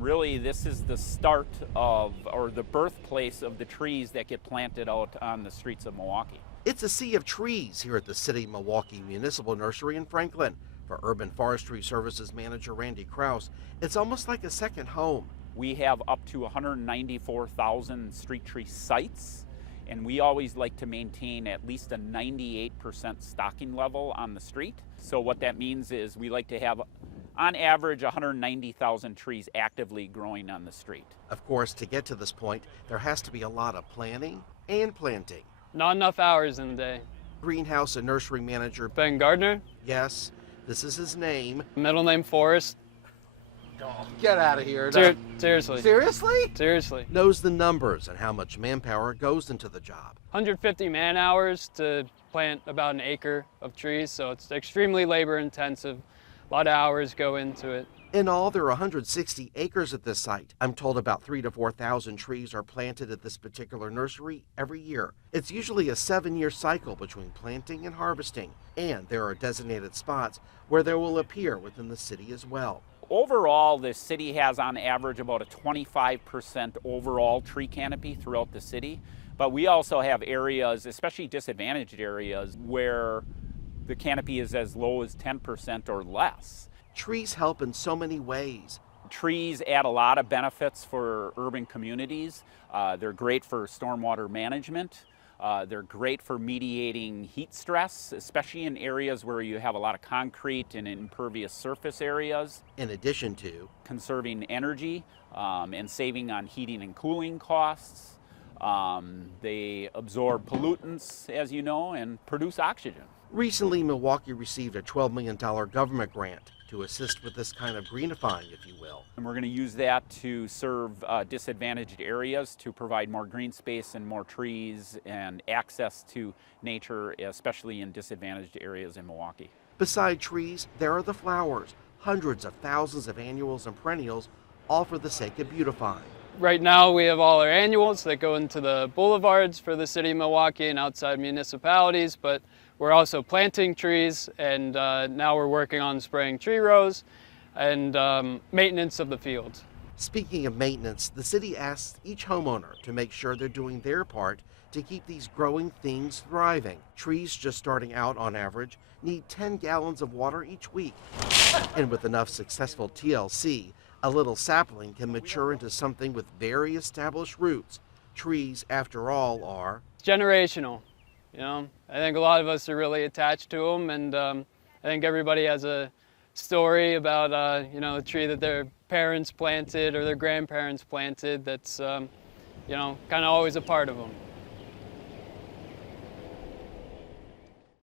Really, this is the start of, or the birthplace of the trees that get planted out on the streets of Milwaukee. It's a sea of trees here at the City Milwaukee Municipal Nursery in Franklin. For Urban Forestry Services Manager Randy Krause, it's almost like a second home. We have up to 194,000 street tree sites, and we always like to maintain at least a 98% stocking level on the street. So what that means is we like to have, on average, 190,000 trees actively growing on the street. Of course, to get to this point, there has to be a lot of planning and planting. Not enough hours in the day. Greenhouse and nursery manager Ben Gardner. Yes, this is his name. Middle name Forrest. Get out of here. Seriously. Seriously? Seriously. Knows the numbers and how much manpower goes into the job. 150 man hours to plant about an acre of trees, so it's extremely labor intensive. A lot of hours go into it. In all, there are 160 acres at this site. I'm told about 3,000 to 4,000 trees are planted at this particular nursery every year. It's usually a 7-year cycle between planting and harvesting, and there are designated spots where they will appear within the city as well. Overall, the city has on average about a 25% overall tree canopy throughout the city, but we also have areas, especially disadvantaged areas, where the canopy is as low as 10% or less. Trees help in so many ways. Trees add a lot of benefits for urban communities. They're great for stormwater management. They're great for mediating heat stress, especially in areas where you have a lot of concrete and impervious surface areas. In addition to conserving energy and saving on heating and cooling costs. They absorb pollutants, as you know, and produce oxygen. Recently, Milwaukee received a $12 million government grant to assist with this kind of greenifying, if you will. And we're going to use that to serve disadvantaged areas, to provide more green space and more trees and access to nature, especially in disadvantaged areas in Milwaukee. Beside trees, there are the flowers, hundreds of thousands of annuals and perennials, all for the sake of beautifying. Right now we have all our annuals that go into the boulevards for the city of Milwaukee and outside municipalities, but we're also planting trees, and now we're working on spraying tree rows and maintenance of the fields. Speaking of maintenance, the city asks each homeowner to make sure they're doing their part to keep these growing things thriving. Trees just starting out on average need 10 gallons of water each week. And with enough successful TLC, a little sapling can mature into something with very established roots. Trees, after all, are generational. You know, I think a lot of us are really attached to them, and I think everybody has a story about, you know, a tree that their parents planted or their grandparents planted that's, you know, kind of always a part of them.